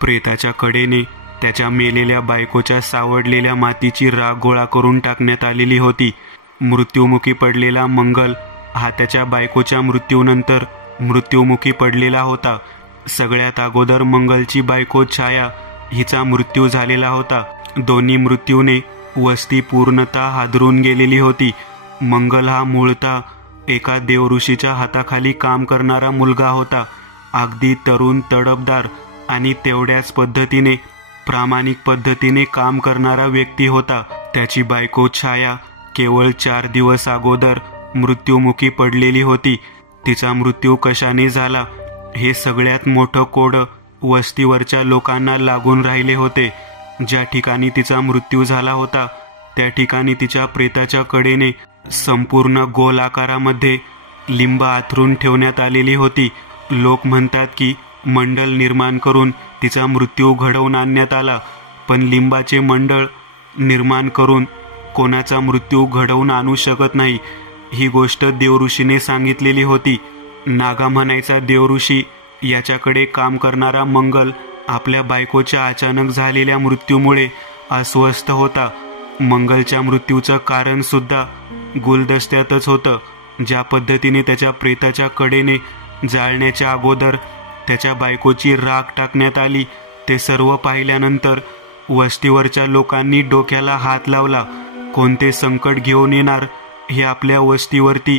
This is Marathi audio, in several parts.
प्रेताच्या कडेने त्याच्या मेलेल्या बायकोच्या सावडलेल्या मातीची राख गोळा करून टाकण्यात आलेली होती. मृत्युमुखी पडलेला मंगल हा त्याच्या बायकोच्या मृत्यूनंतर मृत्युमुखी पडलेला होता. सगळ्यात अगोदर मंगलची बायको छाया हिचा मृत्यू झालेला होता. दोन्ही मृत्यूने वस्ती पूर्णतः हादरून गेलेली होती. मंगल हा मूळतः एका देवऋषीच्या हाताखाली काम करणारा मुलगा होता. अगदी तरुण, तडफदार आणि तेवढ्याच पद्धतीने प्रामाणिक पद्धतीने काम करणारा व्यक्ती होता. त्याची बायको छाया केवळ 4 दिवस अगोदर मृत्युमुखी पडलेली होती. तिचा मृत्यू कशाने झाला हे सगळ्यात मोठं कोडं वस्तीवरच्या लोकांना लागून राहिले होते. ज्या ठिकाणी तिचा मृत्यू झाला होता त्या ठिकाणी तिच्या प्रेताच्या कडेने संपूर्ण गोल आकारामध्ये लिंब आथरून ठेवण्यात आलेली होती. लोक म्हणतात की मंडल निर्माण करून तिचा मृत्यू घडवून आणण्यात आला, पण लिंबाचे मंडळ निर्माण करून कोणाचा मृत्यू घडवून आणू शकत नाही. ही गोष्ट देवऋषीने सांगितलेली होती. नागा म्हणायचा देवऋषी याच्याकडे काम करणारा मंगल आपल्या बायकोच्या अचानक झालेल्या मृत्यूमुळे अस्वस्थ होता. मंगलच्या मृत्यूचं कारण सुद्धा गुलदस्त्यातच होतं. ज्या पद्धतीने त्याच्या प्रेताच्या कडेने जाळण्याच्या अगोदर त्याच्या बायकोची राख टाकण्यात आली ते सर्व पाहिल्यानंतर वस्तीवरच्या लोकांनी डोक्याला हात लावला. कोणते संकट घेऊन येणार हे आपल्या वस्तीवरती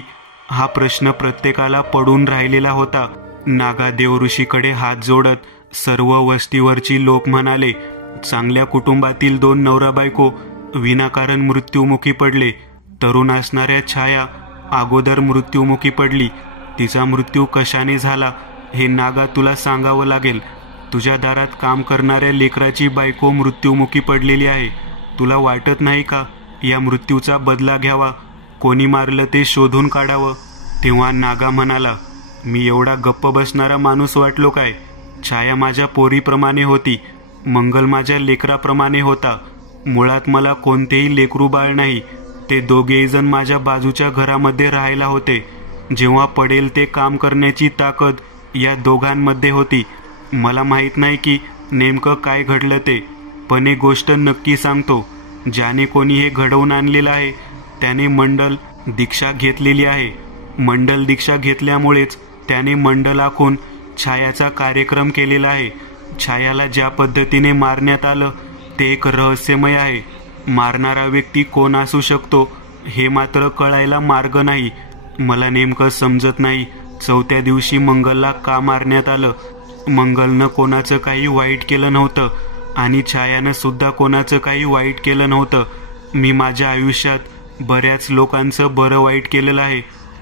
हा प्रश्न प्रत्येकाला पडून राहिलेला होता. नागा देवऋषीकडे हात जोडत सर्व वस्तीवरची लोक म्हणाले, चांगल्या कुटुंबातील 2 नवरा बायको विनाकारण मृत्युमुखी पडले. तरुण असणाऱ्या छाया अगोदर मृत्युमुखी पडली. तिचा मृत्यू कशाने झाला हे नागा तुला सांगावं लागेल. तुझ्या दारात काम करणाऱ्या लेकराची बायको मृत्युमुखी पडलेली आहे. तुला वाटत नाही का या मृत्यूचा बदला घ्यावा, कोणी मारलं ते शोधून काढावं? तेव्हा नागा म्हणाला, मी एवढा गप्प बसणारा माणूस वाटलो काय? छाया माझ्या पोरीप्रमाणे होती, मंगल माझ्या लेकराप्रमाणे होता. मुळात मला कोणतेही लेकरू बाळ नाही. ते दोघेही जण माझ्या बाजूच्या घरामध्ये राहायला होते. जेव्हा पडेल ते काम करण्याची ताकद या दोघांमध्ये होती. मला माहीत नाही की नेमकं काय घडलं ते, पण एक गोष्ट नक्की सांगतो, ज्याने कोणी हे घडवून आणलेलं आहे त्याने मंडल दीक्षा घेतलेली आहे. मंडल दीक्षा घेतल्यामुळेच त्याने मंडल आखून छायाचा कार्यक्रम केलेला आहे. छायाला ज्या पद्धतीने मारण्यात आलं ते एक रहस्यमय आहे. मारणारा व्यक्ती कोण असू शकतो हे मात्र कळायला मार्ग नाही. मला नेमकं समजत नाही 4थ्या दिवशी मंगलला का मारण्यात आलं. मंगलनं कोणाचं काही वाईट केलं नव्हतं आणि छायानं सुद्धा कोणाचं काही वाईट केलं नव्हतं. मी माझ्या आयुष्यात बऱ्याच लोकांचं बरं वाईट केलेलं आहे.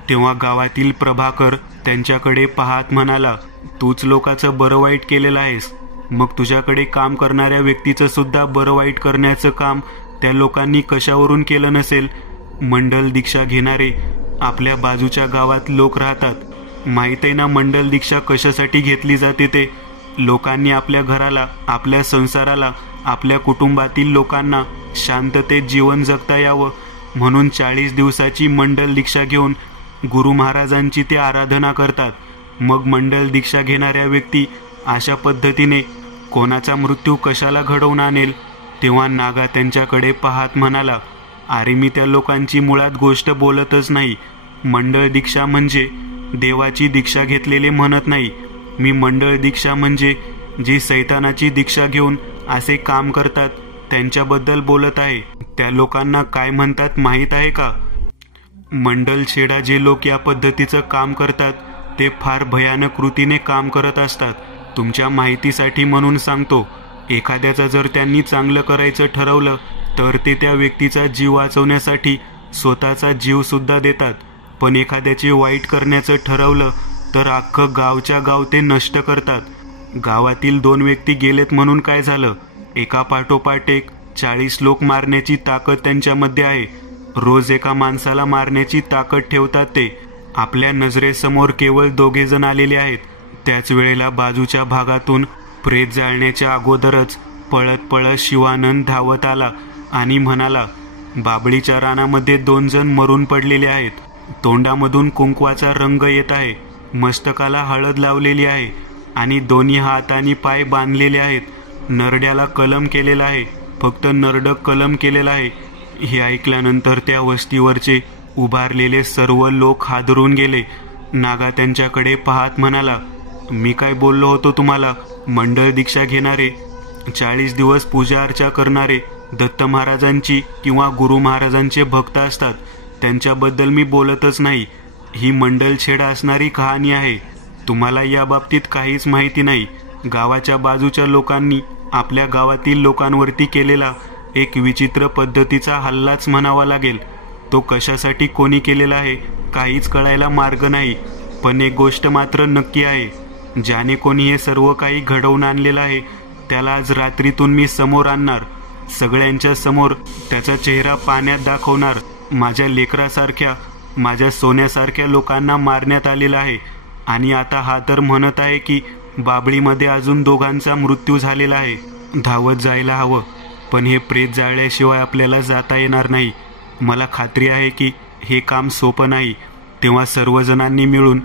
तेव्हा गावातील प्रभाकर त्यांच्याकडे पाहत म्हणाला, तूच लोकांचं बरं वाईट केलेलं आहेस, मग तुझ्याकडे काम करणाऱ्या व्यक्तीचं सुद्धा बरं वाईट करण्याचं काम त्या लोकांनी कशावरून केलं नसेल? मंडल दीक्षा घेणारे आपल्या बाजूच्या गावात लोक राहतात. माहीत आहे ना मंडल दीक्षा कशासाठी घेतली जाते ते? लोकांनी आपल्या घराला, आपल्या संसाराला, आपल्या कुटुंबातील लोकांना शांततेत जीवन जगता यावं म्हणून 40 दिवसाची मंडल दीक्षा घेऊन गुरु महाराजांची ते आराधना करतात. मग मंडल दीक्षा घेणाऱ्या व्यक्ती अशा पद्धतीने कोणाचा मृत्यू कशाला घडवून आणेल? तेव्हा नागा त्यांच्याकडे पाहत म्हणाला, अरे मी त्या लोकांची मुळात गोष्ट बोलतच नाही. मंडळ दीक्षा म्हणजे देवाची दीक्षा घेतलेले म्हणत नाही. मी मंडळ दीक्षा म्हणजे जी सैतानाची दीक्षा घेऊन असे काम करतात त्यांच्याबद्दल बोलत आहे. त्या लोकांना काय म्हणतात माहीत आहे का? मंडल छेडा जे लोक या पद्धतीचं काम करतात ते फार भयानक कृतीने काम करत असतात. तुमच्या माहितीसाठी म्हणून सांगतो, एखाद्याचं जर त्यांनी चांगलं करायचं ठरवलं तर ते त्या व्यक्तीचा जीव वाचवण्यासाठी स्वतःचा जीव सुद्धा देतात. पण एखाद्याचे वाईट करण्याचं ठरवलं तर अख्खं गावच्या गाव ते नष्ट करतात. गावातील 2 व्यक्ती गेलेत म्हणून काय झालं? एका पाठोपाठ एक 40 लोक मारण्याची ताकद त्यांच्यामध्ये आहे. रोज एका माणसाला मारण्याची ताकद ठेवतात ते. आपल्या नजरेसमोर केवळ 2 जण आलेले आहेत. त्याच वेळेला बाजूच्या भागातून प्रेत जाळण्याच्या अगोदरच पळत पळत शिवानंद धावत आला आणि म्हणाला, बाबळीच्या रानामध्ये 2 जण मरून पडलेले आहेत. तोंडामधून कुंकवाचा रंग येत आहे, मस्तकाला हळद लावलेली आहे आणि दोन्ही हात आणि पाय बांधलेले आहेत. नरड्याला कलम केलेला आहे, फक्त नरड कलम केलेला आहे. हे ऐकल्यानंतर त्या वस्तीवरचे उभारलेले सर्व लोक हादरून गेले. नागा त्यांच्याकडे पाहत म्हणाला, मी काय बोललो होतो तुम्हाला? मंडळ दीक्षा घेणारे, 40 दिवस पूजा अर्चा करणारे दत्त महाराजांची किंवा गुरु महाराजांचे भक्त असतात, त्यांच्याबद्दल मी बोलतच नाही. ही मंडल छेडा असणारी कहाणी आहे. तुम्हाला या बाबतीत काहीच माहिती नाही. गावाच्या बाजूच्या लोकांनी आपल्या गावातील लोकांवरती केलेला एक विचित्र पद्धतीचा हल्लाच म्हणावा लागेल. तो कशासाठी कोणी केलेला आहे काहीच कळायला मार्ग नाही. पण एक गोष्ट मात्र नक्की आहे, ज्याने कोणी हे सर्व काही घडवून आणलेलं आहे त्याला आज रात्रीतून मी समोर आणणार. सगळ्यांच्या समोर त्याचा चेहरा पाण्यात दाखवणार. माझ्या लेकरासारख्या, माझ्या सोन्यासारख्या लोकांना मारण्यात आलेला आहे. आणि आता हा तर म्हणत आहे की बाबळीमध्ये अजून दोघांचा मृत्यू झालेला आहे. धावत जायला हवं, पण हे प्रेत जाळल्याशिवाय आपल्याला जाता येणार नाही. मला खात्री आहे की हे काम सोपं नाही. तेव्हा सर्वजणांनी मिळून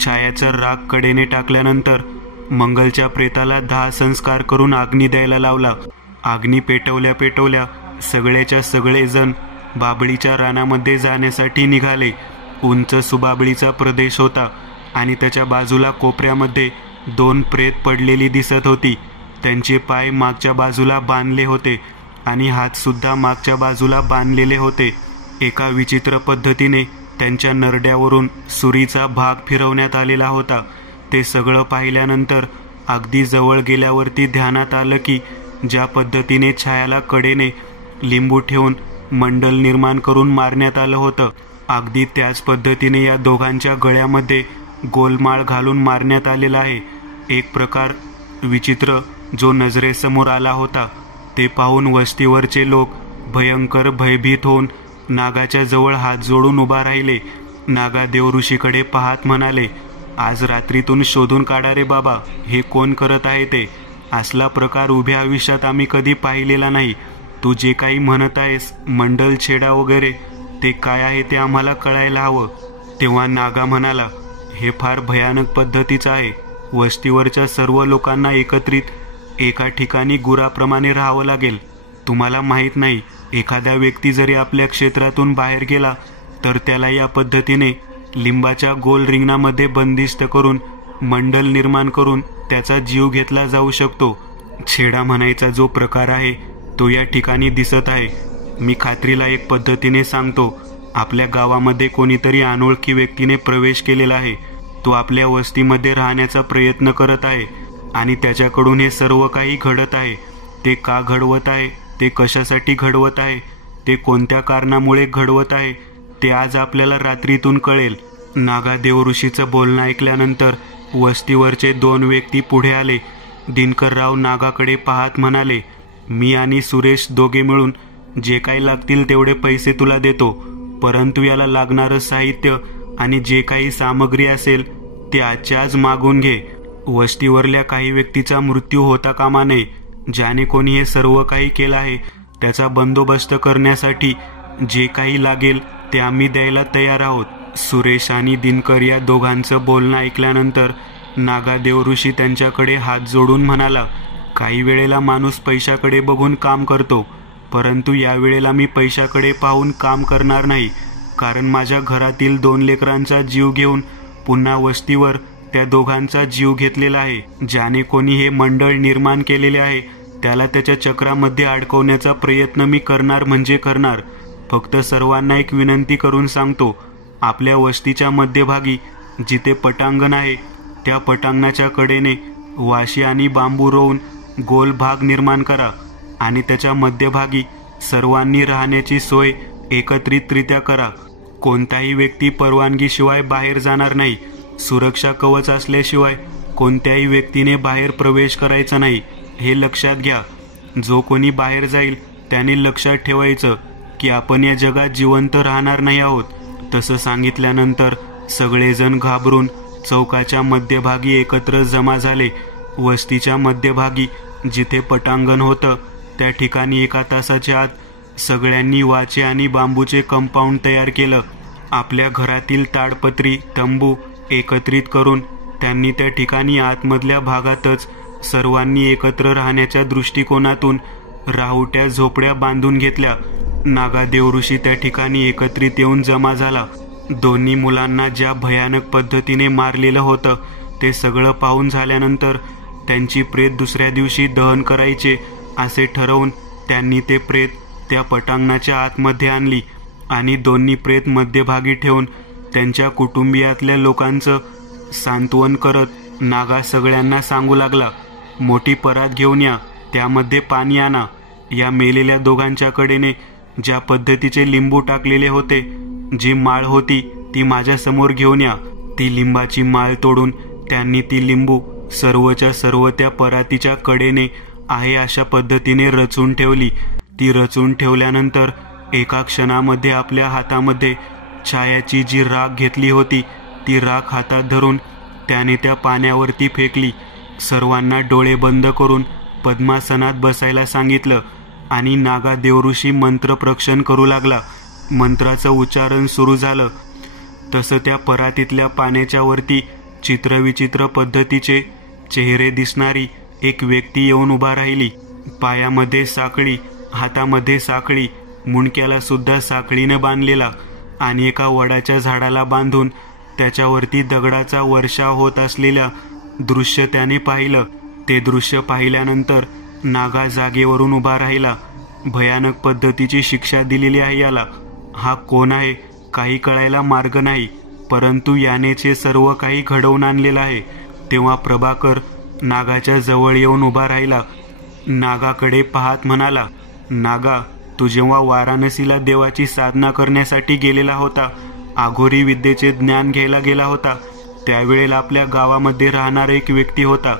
छायाचा राग कडेने टाकल्यानंतर मंगलच्या प्रेताला 10 संस्कार करून अग्नी द्यायला लावला. अग्नी पेटवल्या पेटवल्या सगळेच्या सगळे जण बाबळीच्या रानामध्ये जाण्यासाठी निघाले. उंच सुबाबळीचा प्रदेश होता आणि त्याच्या बाजूला कोपऱ्यामध्ये 2 प्रेत पडलेली दिसत होती. त्यांचे पाय मागच्या बाजूला बांधले होते आणि हात सुद्धा मागच्या बाजूला बांधलेले होते. एका विचित्र पद्धतीने त्यांच्या नरड्यावरून सुरीचा भाग फिरवण्यात आलेला होता. ते सगळं पाहिल्यानंतर अगदी जवळ गेल्यावरती ध्यानात आलं की ज्या पद्धतीने छायाला कडेने लिंबू ठेवून मंडल निर्माण करून मारण्यात आलं होतं, अगदी त्याच पद्धतीने या दोघांच्या गळ्यामध्ये गोलमाळ घालून मारण्यात आलेला आहे. एक प्रकार विचित्र जो नजरेसमोर आला होता. ते पाहून वस्तीवरचे लोक भयंकर भयभीत होऊन नागाच्या जवळ हात जोडून उभा राहिले. नागा देवऋषीकडे पाहत म्हणाले, आज रात्रीतून शोधून काढा रे बाबा, हे कोण करत आहे ते. असला प्रकार उभ्या आयुष्यात आम्ही कधी पाहिलेला नाही. तू जे काही म्हणत आहेस मंडल छेडा वगैरे, ते काय आहे ते आम्हाला कळायला हवं. तेव्हा नागा म्हणाला, हे फार भयानक पद्धतीचं आहे. वस्तीवरच्या सर्व लोकांना एकत्रित एका ठिकाणी गुराप्रमाणे राहावं लागेल. तुम्हाला माहीत नाही, एखाद्या व्यक्ती जरी आपल्या क्षेत्रातून बाहेर गेला तर त्याला या पद्धतीने लिंबाच्या गोल रिंगणामध्ये बंदिस्त करून मंडल निर्माण करून त्याचा जीव घेतला जाऊ शकतो. छेडा म्हणायचा जो प्रकार आहे तो या ठिकाणी दिसत आहे. मी खात्रीला एक पद्धतीने सांगतो, आपल्या गावामध्ये कोणीतरी अनोळखी व्यक्तीने प्रवेश केलेला आहे. तो आपल्या वस्तीमध्ये राहण्याचा प्रयत्न करत आहे आणि त्याच्याकडून हे सर्व काही घडत आहे. ते का घडवत आहे, ते कशासाठी घडवत आहे, ते कोणत्या कारणामुळे घडवत आहे, ते आज आपल्याला रात्रीतून कळेल. नागा देवऋषीचं बोलणं ऐकल्यानंतर वस्तीवरचे 2 व्यक्ती पुढे आले. दिनकरराव नागाकडे पाहत म्हणाले, मी आणि सुरेश दोघे मिळून जे काही लागतील तेवढे पैसे तुला देतो, परंतु याला लागणारं साहित्य आणि जे काही सामग्री असेल ते आजच्या आज मागून घे. वस्तीवरल्या काही व्यक्तीचा मृत्यू होता कामा नये. ज्याने कोणी हे सर्व काही केलं आहे त्याचा बंदोबस्त करण्यासाठी जे काही लागेल ते आम्ही द्यायला तयार आहोत. सुरेश आणि दिनकर या दोघांचं बोलणं ऐकल्यानंतर नागा देवऋषी त्यांच्याकडे हात जोडून म्हणाला, काही वेळेला माणूस पैशाकडे बघून काम करतो, परंतु यावेळेला मी पैशाकडे पाहून काम करणार नाही. कारण माझ्या घरातील 2 लेकरांचा जीव घेऊन पुन्हा वस्तीवर त्या दोघांचा जीव घेतलेला आहे. ज्याने कोणी हे मंडळ निर्माण केलेले आहे त्याला त्याच्या चक्रामध्ये अडकवण्याचा प्रयत्न मी करणार म्हणजे करणार. फक्त सर्वांना एक विनंती करून सांगतो, आपल्या वस्तीच्या मध्यभागी जिथे पटांगण आहे त्या पटांगणाच्या कडेने वाशी आणि बांबू रोवून गोल भाग निर्माण करा आणि त्याच्या मध्यभागी सर्वांनी राहण्याची सोय एकत्रितरित्या करा. कोणताही व्यक्ती परवानगीशिवाय बाहेर जाणार नाही. सुरक्षा कवच असल्याशिवाय कोणत्याही व्यक्तीने बाहेर प्रवेश करायचा नाही, हे लक्षात घ्या. जो कोणी बाहेर जाईल त्याने लक्षात ठेवायचं की आपण या जगात जिवंत राहणार नाही आहोत. तसं सांगितल्यानंतर सगळेजण घाबरून चौकाच्या मध्यभागी एकत्र जमा झाले. वस्तीच्या मध्यभागी जिथे पटांगण होतं त्या ठिकाणी 1 तासाच्या आत सगळ्यांनी वाचे आणि बांबूचे कंपाऊंड तयार केलं. आपल्या घरातील ताडपत्री तंबू एकत्रित करून त्यांनी त्या ठिकाणी आतमधल्या भागातच सर्वांनी एकत्र राहण्याच्या दृष्टिकोनातून राहुट्या झोपड्या बांधून घेतल्या. नागा देवऋषी त्या ठिकाणी एकत्रित येऊन जमा झाला. दोन्ही मुलांना ज्या भयानक पद्धतीने मारलेलं होतं ते सगळं पाहून झाल्यानंतर त्यांची प्रेत दुसऱ्या दिवशी दहन करायचे असे ठरवून त्यांनी ते प्रेत त्या पटांगणाच्या आतमध्ये आणली आणि दोन्ही प्रेत मध्यभागी ठेवून त्यांच्या कुटुंबियातल्या लोकांचं सांत्वन करत नागा सगळ्यांना सांगू लागला, मोठी परात घेऊन या, त्यामध्ये पाणी आणा. या मेलेल्या दोघांच्या कडेने ज्या पद्धतीचे लिंबू टाकलेले होते, जी माळ होती ती माझ्या समोर घेऊन या. ती लिंबाची माळ तोडून त्यांनी ती लिंबू सर्वच्या सर्व त्या परातीच्या कडेने आहे अशा पद्धतीने रचून ठेवली. ती रचून ठेवल्यानंतर एका क्षणामध्ये आपल्या हातामध्ये छायाची जी राख घेतली होती ती राख हातात धरून त्याने त्या पाण्यावरती फेकली. सर्वांना डोळे बंद करून पद्मासनात बसायला सांगितलं आणि नागा देवऋषी मंत्र प्रक्षण करू लागला. मंत्राचं उच्चारण सुरू झालं तसं त्या परातीतल्या पाण्याच्या वरती चित्रविचित्र पद्धतीचे चेहरे दिसणारी एक व्यक्ती येऊन उभा राहिली. पायामध्ये साखळी, हातामध्ये साखळी, मुंडक्याला सुद्धा साखळीने बांधलेला आणि एका वडाच्या झाडाला बांधून त्याच्यावरती दगडाचा वर्षाव होत असलेल्या दृश्य त्याने पाहिलं. ते दृश्य पाहिल्यानंतर नागा जागेवरून उभा राहिला. भयानक पद्धतीची शिक्षा दिलेली आहे याला. हा कोण आहे काही कळायला मार्ग नाही, परंतु यानेच हे सर्व काही घडवून आणलेलं आहे. तेव्हा प्रभाकर नागाच्या जवळ येऊन उभा राहिला. नागाकडे पाहत म्हणाला, नागा, तू जेव्हा वाराणसीला देवाची साधना करण्यासाठी गेलेला होता, आघोरी विद्येचे ज्ञान घ्यायला गेला होता, त्यावेळेला आपल्या गावामध्ये राहणारा एक व्यक्ती होता.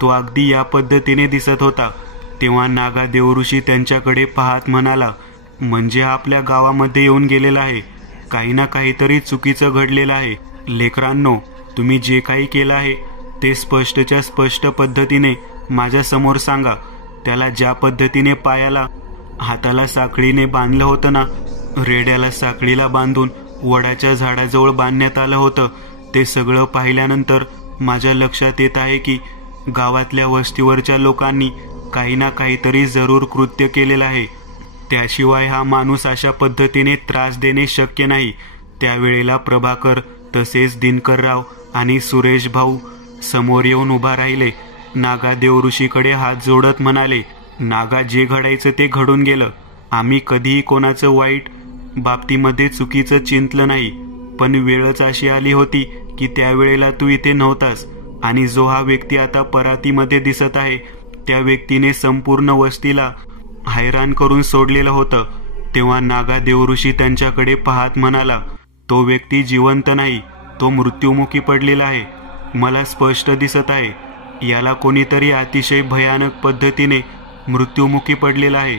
तो अगदी या पद्धतीने दिसत होता. तेव्हा नागा देवऋषी त्यांच्याकडे पाहत म्हणाला, म्हणजे हा आपल्या गावामध्ये येऊन गेलेला आहे. काही ना काहीतरी चुकीचं घडलेलं आहे. लेकरांनो, तुम्ही जे काही केलं आहे ते स्पष्टच्या स्पष्ट पद्धतीने माझ्या समोर सांगा. त्याला ज्या पद्धतीने पायाला हाताला साखळीने बांधलं होतं ना, रेड्याला साखळीला बांधून वडाच्या झाडाजवळ बांधण्यात आलं होतं, ते सगळं पाहिल्यानंतर माझ्या लक्षात येत आहे की गावातल्या वस्तीवरच्या लोकांनी काही ना काहीतरी जरूर कृत्य केलेलं आहे. त्याशिवाय हा माणूस अशा पद्धतीने त्रास देणे शक्य नाही. त्यावेळेला प्रभाकर तसेच दिनकरराव आणि सुरेश भाऊ समोर येऊन उभा राहिले. नागा देवऋषीकडे हात जोडत म्हणाले, नागा, जे घडायचं ते घडून गेलं. आम्ही कधीही कोणाचं वाईट बाबतीमध्ये चुकीचं चिंतलं नाही, पण वेळच अशी आली होती की त्यावेळेला तू इथे नव्हतास आणि जो हा व्यक्ती आता परातीमध्ये दिसत आहे त्या व्यक्तीने संपूर्ण वस्तीला हैराण करून सोडलेलं होतं. तेव्हा नागा देवऋषी त्यांच्याकडे पाहत म्हणाला, तो व्यक्ती जिवंत नाही, तो मृत्युमुखी पडलेला आहे. मला स्पष्ट दिसत आहे, याला कोणीतरी अतिशय भयानक पद्धतीने मृत्युमुखी पडलेला आहे.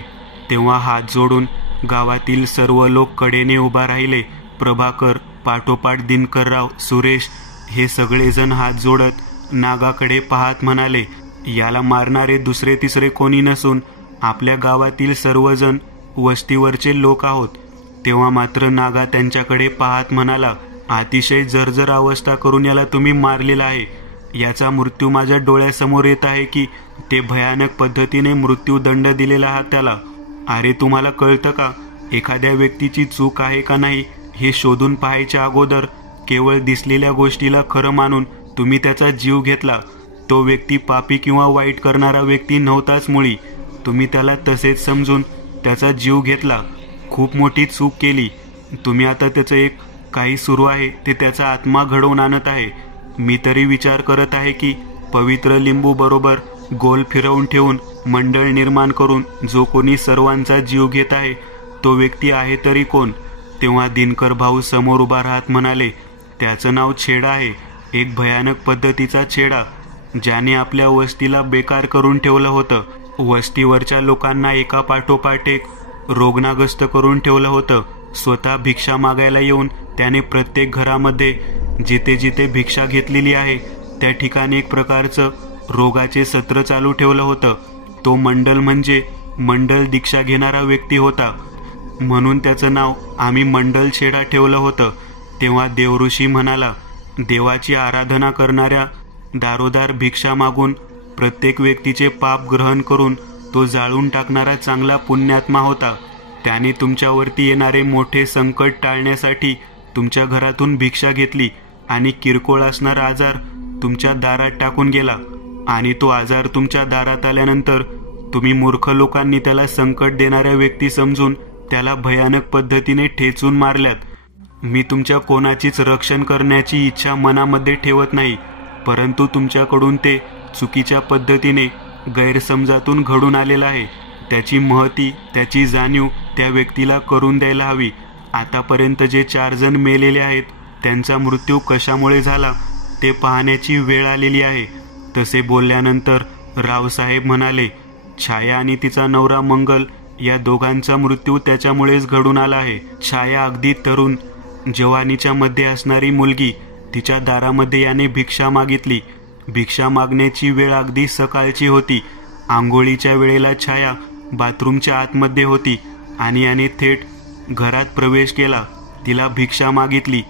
तेव्हा हात जोडून गावातील सर्व लोक कडेने उभा राहिले. प्रभाकर, पाठोपाठ दिनकरराव, सुरेश हे सगळेजण हात जोडत नागाकडे पाहत म्हणाले, याला मारणारे दुसरे तिसरे कोणी नसून आपल्या गावातील सर्वजण वस्तीवरचे लोक आहोत. तेव्हा मात्र नागा त्यांच्याकडे पाहत म्हणाला, अतिशय जर्जर अवस्था करून याला तुम्ही मारलेला आहे. याचा मृत्यू माझ्या डोळ्यासमोर येत आहे की ते भयानक पद्धतीने मृत्यूदंड दिलेला आहात त्याला. अरे, तुम्हाला कळतं का, एखाद्या व्यक्तीची चूक आहे का नाही हे शोधून पाहायच्या अगोदर केवळ दिसलेल्या गोष्टीला खरं मानून तुम्ही त्याचा जीव घेतला. तो व्यक्ती पापी किंवा वाईट करणारा व्यक्ती नव्हताच मुळी. तुम्ही त्याला तसेच समजून त्याचा जीव घेतला. खूप मोठी चूक केली तुम्ही. आता त्याचं एक काही सुरू आहे ते त्याचा आत्मा घडवून आणत आहे. मी तरी विचार करत आहे की पवित्र लिंबू बरोबर गोल फिरवून ठेवून मंडळ निर्माण करून जो कोणी सर्वांचा जीव घेत आहे तो व्यक्ती आहे तरी कोण. तेव्हा दिनकर भाऊ समोर उभा राहत म्हणाले, त्याचं नाव छेडा आहे. एक भयानक पद्धतीचा छेडा, ज्याने आपल्या वस्तीला बेकार करून ठेवलं होतं. वस्तीवरच्या लोकांना एका पाठोपाठ एक रोगनाग्रस्त करून ठेवलं होतं. स्वतः भिक्षा मागायला येऊन त्याने प्रत्येक घरामध्ये जिथे जिथे भिक्षा घेतलेली आहे त्या ठिकाणी एक प्रकारचं रोगाचे सत्र चालू ठेवलं होतं. तो मंडल म्हणजे मंडल दीक्षा घेणारा व्यक्ती होता, म्हणून त्याचं नाव आम्ही मंडल छेडा ठेवलं होतं. तेव्हा देवऋषी म्हणाला, देवाची आराधना करणाऱ्या दारोदार भिक्षा मागून प्रत्येक व्यक्तीचे पाप ग्रहण करून तो जाळून टाकणारा चांगला पुण्यात्मा होता. त्याने तुमच्यावरती येणारे मोठे संकट टाळण्यासाठी तुमच्या घरातून भिक्षा घेतली आणि किरकोळ असणारा आजार तुमच्या दारात टाकून गेला. आणि तो आजार तुमच्या दारात आल्यानंतर तुम्ही मूर्ख लोकांनी त्याला संकट देणाऱ्या व्यक्ती समजून त्याला भयानक पद्धतीने ठेचून मारल्यात. मी तुमच्या कोणाचीच रक्षण करण्याची इच्छा मनामध्ये ठेवत नाही, परंतु तुमच्याकडून ते चुकीच्या पद्धतीने गैरसमजातून घडून आलेलं आहे. त्याची महती, त्याची जाणीव त्या व्यक्तीला करून द्यायला हवी. आतापर्यंत जे 4 जण मेलेले आहेत त्यांचा मृत्यू कशामुळे झाला ते पाहण्याची वेळ आलेली आहे. तसे बोलल्यानंतर रावसाहेब म्हणाले, छाया आणि तिचा नवरा मंगल या दोघांचा मृत्यू त्याच्यामुळेच घडून आला आहे. छाया अगदी तरुण जवानीच्या मध्ये असणारी मुलगी, तिच्या दारामध्ये याने भिक्षा मागितली. भिक्षा मागण्याची वेळ अगदी सकाळची होती. आंघोळीच्या वेळेला छाया बाथरूमच्या आतमध्ये होती आणि याने थेट घरात प्रवेश केला. तिला भिक्षा मागितली.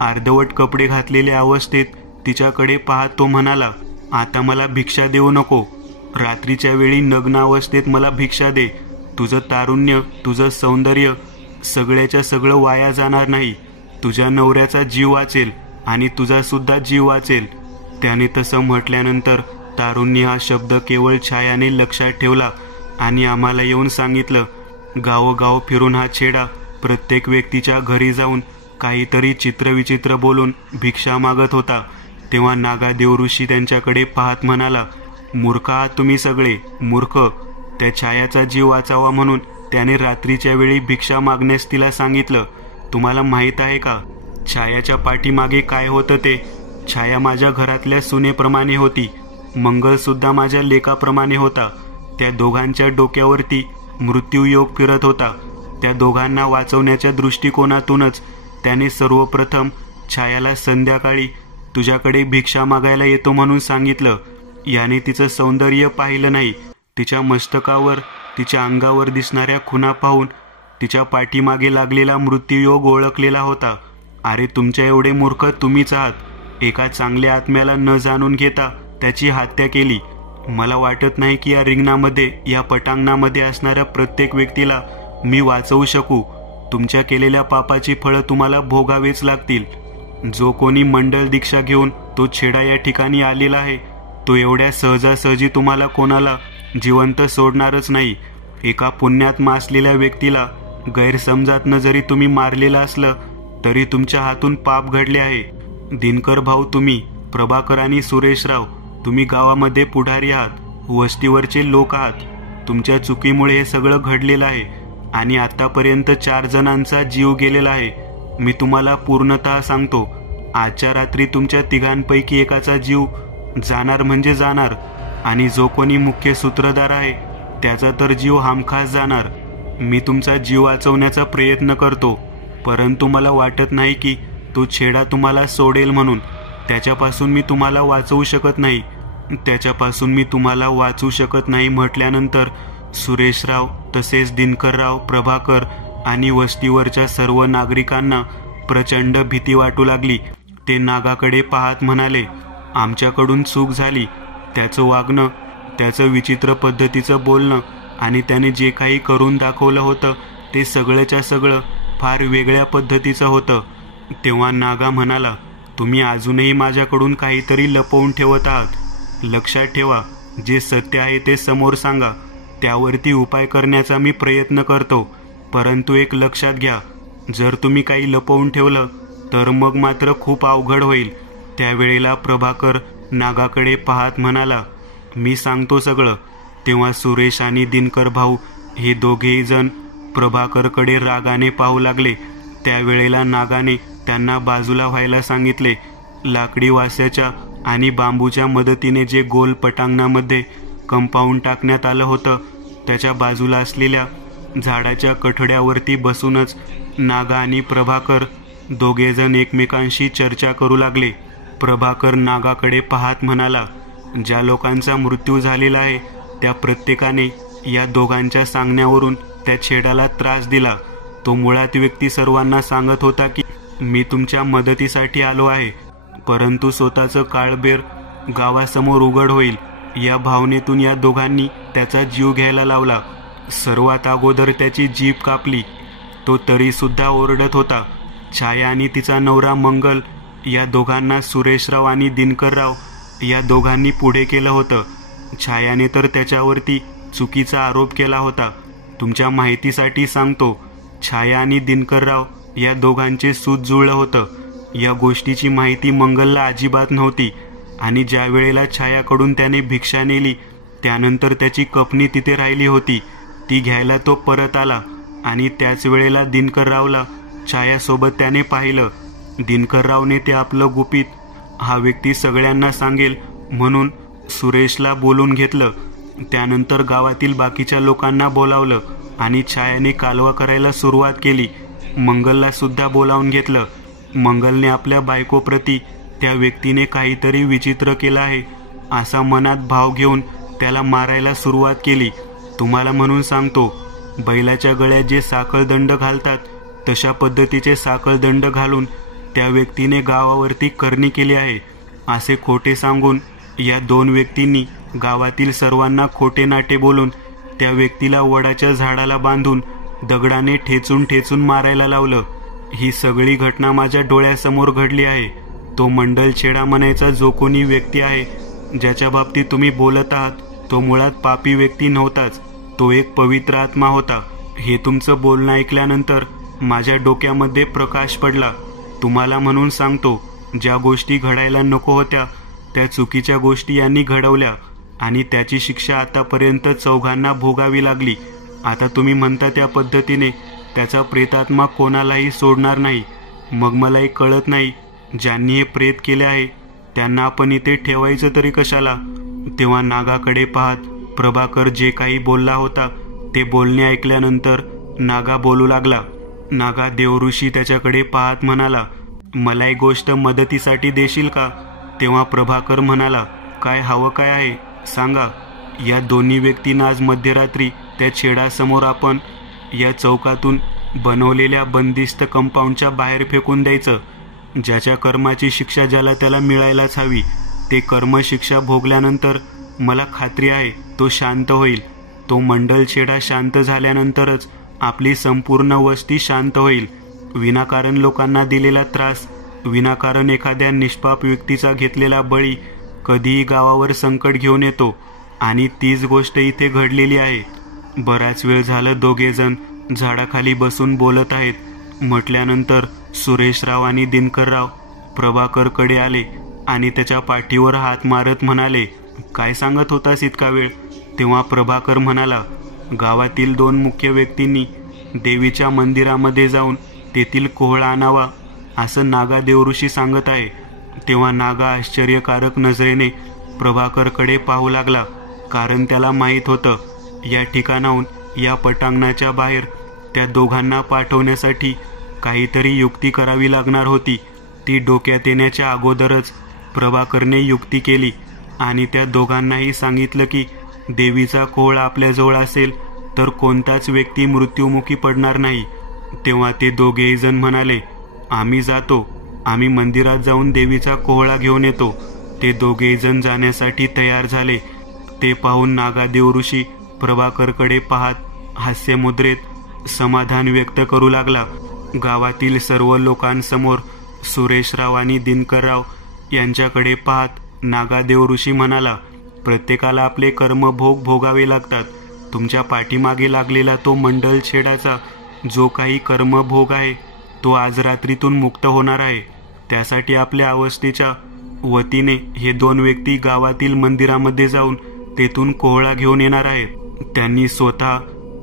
अर्धवट कपडे घातलेल्या अवस्थेत तिच्याकडे पाहत तो म्हणाला, आता मला भिक्षा देऊ नको. रात्रीच्या वेळी नग्न अवस्थेत मला भिक्षा दे. तुझं तारुण्य, तुझं सौंदर्य सगळ्याच्या सगळं वाया जाणार नाही. तुझ्या नवऱ्याचा जीव वाचेल आणि तुझा सुद्धा जीव वाचेल. त्याने तसं म्हटल्यानंतर तारुण्य हा शब्द केवळ छायाने लक्षात ठेवला आणि आम्हाला येऊन सांगितलं. गावोगाव फिरून हा छेडा प्रत्येक व्यक्तीच्या घरी जाऊन काहीतरी चित्रविचित्र बोलून भिक्षा मागत होता. तेव्हा नागादेव ऋषी त्यांच्याकडे पाहत म्हणाला, मूर्ख आहात तुम्ही सगळे, मूर्ख. त्या छायाचा जीव वाचावा म्हणून त्याने रात्रीच्या वेळी भिक्षा मागण्यास तिला सांगितलं. तुम्हाला माहीत आहे का छायाच्या पाठीमागे काय होतं ते? छाया माझ्या घरातल्या सुनेप्रमाणे होती. मंगल सुद्धा माझ्या लेकाप्रमाणे होता. त्या दोघांच्या डोक्यावरती मृत्यूयोग फिरत होता. त्या दोघांना वाचवण्याच्या दृष्टिकोनातूनच त्याने सर्वप्रथम छायाला संध्याकाळी तुझ्याकडे भिक्षा मागायला येतो म्हणून सांगितलं. याने तिचं सौंदर्य पाहिलं नाही. तिच्या मस्तकावर, तिच्या अंगावर दिसणाऱ्या खुणा पाहून तिच्या पाठीमागे लागलेला मृत्यूयोग ओळखलेला होता. अरे तुमच्या एवढे मूर्ख तुम्हीच आहात. एका चांगल्या आत्म्याला न जाणून घेता त्याची हत्या केली. मला वाटत नाही की या रिंगणामध्ये, या पटांगणामध्ये असणाऱ्या प्रत्येक व्यक्तीला मी वाचवू शकू. तुमच्या केलेल्या पापाची फळं तुम्हाला भोगावेच लागतील. जो कोणी मंडल दीक्षा घेऊन तो छेडा या ठिकाणी आलेला आहे तो एवढ्या सहजासहजी तुम्हाला कोणाला जिवंत सोडणारच नाही. एका पुण्यात्मा असलेल्या व्यक्तीला गैरसमजातनं जरी तुम्ही मारलेलं असलं तरी तुमच्या हातून पाप घडले आहे. दिनकर भाऊ तुम्ही, प्रभाकर आणि सुरेशराव तुम्ही गावामध्ये पुढारी आहात, वस्तीवरचे लोक आहात. तुमच्या चुकीमुळे हे सगळं घडलेलं आहे आणि आतापर्यंत 4 जणांचा जीव गेलेला आहे. मी तुम्हाला पूर्णतः सांगतो, आजच्या रात्री तुमच्या तिघांपैकी एकाचा जीव जाणार म्हणजे जाणार आणि जो कोणी मुख्य सूत्रधार आहे त्याचा तर जीव हमखास जाणार. मी तुमचा जीव वाचवण्याचा प्रयत्न करतो, परंतु मला वाटत नाही की तो छेडा तुम्हाला सोडेल म्हणून. त्याच्यापासून मी तुम्हाला वाचवू शकत नाही. त्याच्यापासून मी तुम्हाला वाचवू शकत नाही म्हटल्यानंतर सुरेशराव तसेच दिनकरराव, प्रभाकर आणि वस्तीवरच्या सर्व नागरिकांना प्रचंड भीती वाटू लागली. ते नागाकडे पाहत म्हणाले, आमच्याकडून चूक झाली. त्याचं वागणं, त्याचं विचित्र पद्धतीचं बोलणं आणि त्याने जे काही करून दाखवलं होतं ते सगळंच्या सगळं फार वेगळ्या पद्धतीचं होतं. तेव्हा नागा म्हणाला, तुम्ही अजूनही माझ्याकडून काहीतरी लपवून ठेवत आहात. लक्षात ठेवा, जे सत्य आहे ते समोर सांगा. त्यावरती उपाय करण्याचा मी प्रयत्न करतो. परंतु एक लक्षात घ्या, जर तुम्ही काही लपवून ठेवलं तर मग मात्र खूप अवघड होईल. त्यावेळेला प्रभाकर नागाकडे पाहत म्हणाला, मी सांगतो सगळं. तेव्हा सुरेश आणि दिनकर भाऊ हे दोघेही जण प्रभाकरकडे रागाने पाहू लागले. त्यावेळेला नागाने त्यांना बाजूला व्हायला सांगितले. लाकडी वास्याच्या आणि बांबूच्या मदतीने जे गोल पटांगणामध्ये कंपाऊंड टाकण्यात आलं होतं त्याच्या बाजूला असलेल्या झाडाच्या कठड्यावरती बसूनच नागा आणि प्रभाकर दोघेजण एकमेकांशी चर्चा करू लागले. प्रभाकर नागाकडे पाहत म्हणाला, ज्या लोकांचा मृत्यू झालेला आहे त्या प्रत्येकाने या दोघांच्या सांगण्यावरून त्या छेडाला त्रास दिला. तो मुळात व्यक्ती सर्वांना सांगत होता की मी तुमच्या मदतीसाठी आलो आहे, परंतु स्वतःचं काळबेर गावासमोर उघड होईल या भावनेतून या दोघांनी त्याचा जीव घ्यायला लावला. सर्वात अगोदर त्याची जीभ कापली. तो तरीसुद्धा ओरडत होता. छाया आणि तिचा नवरा मंगल या दोघांना सुरेशराव आणि दिनकरराव या दोघांनी पुढे केलं होतं. छायाने तर त्याच्यावरती चुकीचा आरोप केला होता. तुमच्या माहितीसाठी सांगतो, छाया आणि दिनकरराव या दोघांचे सूत जुळलं होतं. या गोष्टीची माहिती मंगलला अजिबात नव्हती आणि ज्या वेळेला छायाकडून त्याने भिक्षा नेली त्यानंतर त्याची कपनी तिथे राहिली होती. ती घ्यायला तो परत आला आणि त्याच वेळेला दिनकररावला छायासोबत त्याने पाहिलं. दिनकररावने ते आपलं गुपित हा व्यक्ती सगळ्यांना सांगेल म्हणून सुरेशला बोलून घेतलं. त्यानंतर गावातील बाकीच्या लोकांना बोलावलं आणि छायाने कालवा करायला सुरुवात केली. मंगलला सुद्धा बोलावून घेतलं. मंगलने आपल्या बायकोप्रती त्या व्यक्तीने काहीतरी विचित्र केलं आहे असा मनात भाव घेऊन त्याला मारायला सुरुवात केली. तुम्हाला म्हणून सांगतो, बैलाच्या गळ्यात जे साखळदंड घालतात तशा पद्धतीचे साखळदंड घालून त्या व्यक्तीने गावावरती करणी केली आहे असे खोटे सांगून या दोन व्यक्तींनी गावातील सर्वांना खोटे नाटे बोलून त्या व्यक्तीला वडाच्या झाडाला बांधून दगडाने ठेचून ठेचून मारायला लावलं. ही सगळी घटना माझ्या डोळ्यासमोर घडली आहे. तो मंडल छेडा म्हणायचा जो कोणी व्यक्ती आहे ज्याच्या बाबतीत तुम्ही बोलत आहात तो मुळात पापी व्यक्ती नव्हताच. तो एक पवित्र आत्मा होता. हे तुमचं बोलणं ऐकल्यानंतर माझ्या डोक्यामध्ये प्रकाश पडला. तुम्हाला म्हणून सांगतो, ज्या गोष्टी घडायला नको होत्या त्या चुकीच्या गोष्टी यांनी घडवल्या आणि त्याची शिक्षा आतापर्यंत चौघांना भोगावी लागली. आता तुम्ही म्हणता त्या पद्धतीने त्याचा प्रेतात्मा कोणालाही सोडणार नाही. मग मलाही कळत नाही, ज्यांनी हे प्रेत केले आहे त्यांना आपण इथे ठेवायचं तरी कशाला. तेव्हा नागाकडे पाहत प्रभाकर जे काही बोलला होता ते बोलणे ऐकल्यानंतर नागा बोलू लागला. नागा देवऋषी त्याच्याकडे पाहत म्हणाला, मला एक गोष्ट मदतीसाठी देशील का? तेव्हा प्रभाकर म्हणाला, काय हवं काय आहे सांगा. या दोन्ही व्यक्तींना आज मध्यरात्री त्या छेडासमोर आपण या चौकातून बनवलेल्या बंदिस्त कंपाऊंडच्या बाहेर फेकून द्यायचं. ज्याच्या कर्माची शिक्षा ज्याला त्याला मिळायलाच हवी. ते कर्मशिक्षा भोगल्यानंतर मला खात्री आहे तो शांत होईल. तो मंडल छेडा शांत झाल्यानंतरच आपली संपूर्ण वस्ती शांत होईल. विनाकारण लोकांना दिलेला त्रास, विनाकारण एखाद्या निष्पाप व्यक्तीचा घेतलेला बळी कधीही गावावर संकट घेऊन येतो आणि तीच गोष्ट इथे घडलेली आहे. बराच वेळ झालं दोघेजण झाडाखाली बसून बोलत आहेत म्हटल्यानंतर सुरेशराव आणि दिनकरराव प्रभाकरकडे आले आणि त्याच्या पाठीवर हात मारत म्हणाले, काय सांगत होतास इतका वेळ? तेव्हा प्रभाकर म्हणाला, गावातील दोन मुख्य व्यक्तींनी देवीच्या मंदिरामध्ये जाऊन तेथील कोहळा आणावा असं नागा देवऋषी सांगत आहे. तेव्हा नागा आश्चर्यकारक नजरेने प्रभाकरकडे पाहू लागला, कारण त्याला माहीत होतं या ठिकाणाहून या पटांगणाच्या बाहेर त्या दोघांना पाठवण्यासाठी काहीतरी युक्ती करावी लागणार होती. ती डोक्यात येण्याच्या अगोदरच प्रभाकरने युक्ती केली आणि त्या दोघांनाही सांगितलं की देवीचा कोहळा आपल्याजवळ असेल तर कोणताच व्यक्ती मृत्युमुखी पडणार नाही. तेव्हा ते दोघेही जण म्हणाले, आम्ही जातो, आम्ही मंदिरात जाऊन देवीचा कोहळा घेऊन येतो. ते दोघेही जण जाण्यासाठी तयार झाले. ते पाहून नागादेव ऋषी प्रभाकरकडे पाहत हास्यमुद्रेत समाधान व्यक्त करू लागला. गावातील सर्व लोकांसमोर सुरेशराव आणि दिनकरराव यांच्याकडे पाहत नागादेव ऋषी म्हणाला, प्रत्येकाला आपले कर्मभोग भोगावे लागतात. तुमच्या पाठीमागे लागलेला तो मंडल छेडाचा जो काही कर्मभोग आहे तो आज रात्रीतून मुक्त होणार आहे. त्यासाठी आपल्या अवस्थेच्या वतीने हे दोन व्यक्ती गावातील मंदिरामध्ये जाऊन तेथून कोहळा घेऊन येणार आहेत. त्यांनी स्वतः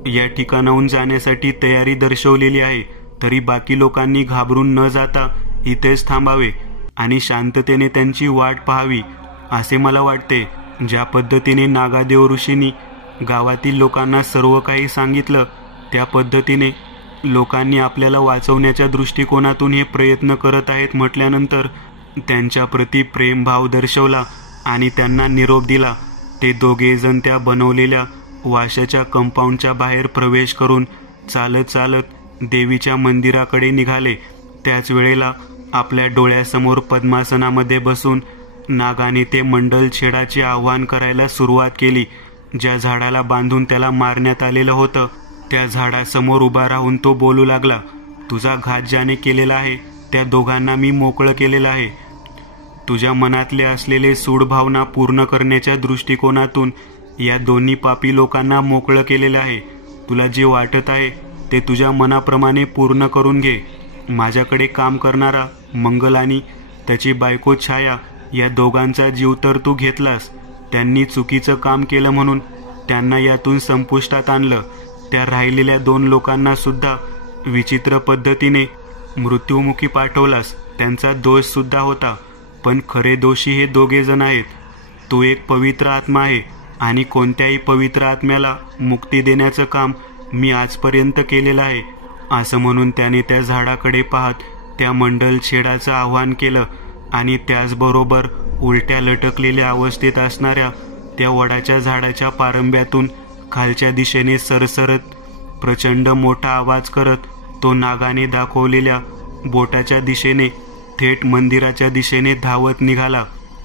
या ठिकाणाहून जाण्यासाठी तयारी दर्शवलेली आहे. तरी बाकी लोकांनी घाबरून न जाता इथेच थांबावे आणि शांततेने त्यांची वाट पाहावी असे मला वाटते. ज्या पद्धतीने नागादेव ऋषींनी गावातील लोकांना सर्व काही सांगितलं त्या पद्धतीने लोकांनी आपल्याला वाचवण्याच्या दृष्टिकोनातून हे प्रयत्न करत आहेत म्हटल्यानंतर त्यांच्या प्रती प्रेमभाव दर्शवला आणि त्यांना निरोप दिला. ते दोघेजण त्या बनवलेल्या वाशाच्या कंपाऊंडच्या बाहेर प्रवेश करून चालत चालत देवीच्या मंदिराकडे निघाले. त्याच वेळेला आपल्या डोळ्यासमोर पद्मासनामध्ये बसून नागाने ते मंडलछेडाचे आव्हान करायला सुरुवात केली. ज्या झाडाला बांधून त्याला मारण्यात आलेलं होतं त्या झाडासमोर उभा राहून तो बोलू लागला, तुझा घात ज्याने केलेला आहे त्या दोघांना मी मोकळं केलेलं आहे. तुझ्या मनातले असलेले सूड भावना पूर्ण करण्याच्या दृष्टिकोनातून या दोन्ही पापी लोकांना मोकळं केलेलं आहे. तुला जे वाटत आहे ते तुझ्या मनाप्रमाणे पूर्ण करून घे. माझ्याकडे काम करणारा मंगल आणि त्याची बायको छाया या दोघांचा जीव तर तू घेतलास. त्यांनी चुकीचं काम केलं म्हणून त्यांना यातून संपुष्टात आणलं. त्या राहिलेल्या 2 लोकांना सुद्धा विचित्र पद्धतीने मृत्युमुखी पाठवलास. त्यांचा दोष सुद्धा होता, पण खरे दोषी हे 2 जण आहेत. तू एक पवित्र आत्मा आहे आणि कोणत्याही पवित्र आत्म्याला मुक्ती देण्याचं काम मी आजपर्यंत केलेलं आहे. असं म्हणून त्याने त्या झाडाकडे पाहत त्या मंडलछेडाचं आव्हान केलं आणि त्याचबरोबर उलट्या लटकलेल्या अवस्थेत असणाऱ्या त्या वडाच्या झाडाच्या पारंब्यातून खालच्या दिशेने सरसरत प्रचंड मोठा आवाज करत तो नागाने दाखवलेल्या बोटाच्या दिशेने थेट मंदिराच्या दिशेने धावत निघाला.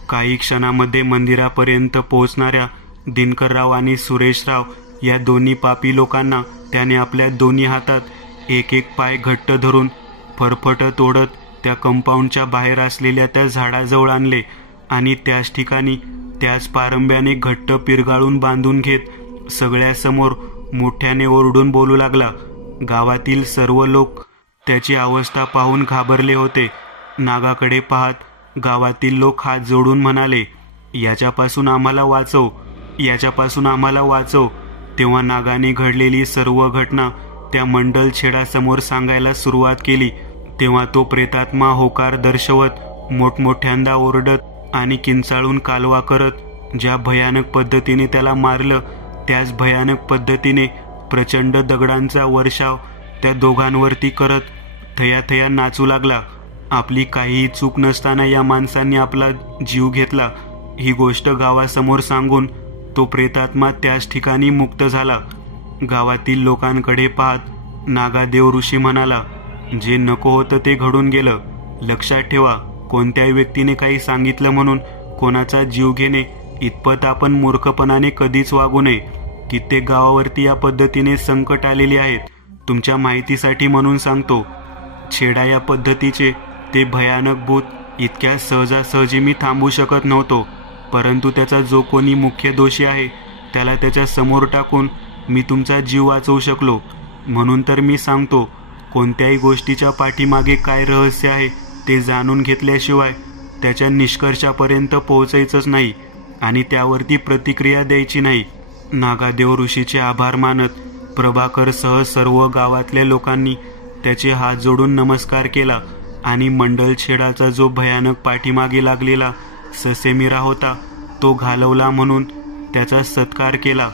काही क्षणामध्ये मंदिरापर्यंत पोहोचणाऱ्या दिनकरराव आणि सुरेशराव या दोन्ही पापी लोकांना त्याने आपल्या दोन्ही हातात एक पाय घट्ट धरून फरफटत ओढत त्या कंपाऊंडच्या बाहेर असलेल्या त्या झाडाजवळ आणले आणि त्याच ठिकाणी त्याच पारंब्याने घट्ट पिरगाळून बांधून घेत सगळ्यासमोर मोठ्याने ओरडून बोलू लागला. गावातील सर्व लोक त्याची अवस्था पाहून घाबरले होते. नागाकडे पाहत गावातील लोक हात जोडून म्हणाले, याच्यापासून आम्हाला वाचव, याच्यापासून आम्हाला वाचव. तेव्हा नागाने घडलेली सर्व घटना त्या मंडलछेडासमोर सांगायला सुरुवात केली. तेव्हा तो प्रेतात्मा होकार दर्शवत मोठमोठ्यांदा ओरडत आणि किंचाळून कालवा करत ज्या भयानक पद्धतीने त्याला मारलं त्याच भयानक पद्धतीने प्रचंड दगडांचा वर्षाव त्या दोघांवरती करत थया नाचू लागला. आपली काहीही चूक नसताना या माणसांनी आपला जीव घेतला ही गोष्ट गावासमोर सांगून तो प्रेतात्मा त्याच ठिकाणी मुक्त झाला. गावातील लोकांकडे पाहत नागादेव ऋषी म्हणाला, जे नको होतं ते घडून गेलं. लक्षात ठेवा, कोणत्याही व्यक्तीने काही सांगितलं म्हणून कोणाचा जीव घेणे इतपत आपण मूर्खपणाने कधीच वागू नये. कित्येक गावावरती या पद्धतीने संकट आलेली आहेत. तुमच्या माहितीसाठी म्हणून सांगतो, छेडा या पद्धतीचे ते भयानक भूत इतक्या सहजासहजी मी थांबवू शकत नव्हतो, परंतु त्याचा जो कोणी मुख्य दोषी आहे त्याला त्याच्या समोर टाकून मी तुमचा जीव वाचवू शकलो. म्हणून तर मी सांगतो, कोणत्याही गोष्टीच्या पाठीमागे काय रहस्य आहे ते जाणून घेतल्याशिवाय त्याच्या निष्कर्षापर्यंत पोहोचायचंच नाही आणि त्यावरती प्रतिक्रिया द्यायची नाही. नागादेव ऋषीचे आभार मानत प्रभाकरसह सर्व गावातल्या लोकांनी त्याचे हात जोडून नमस्कार केला आणि मंडलछेडाचा जो भयानक पाठीमागे लागलेला ससेमिरा होता तो घालवला म्हणून त्याचा सत्कार केला.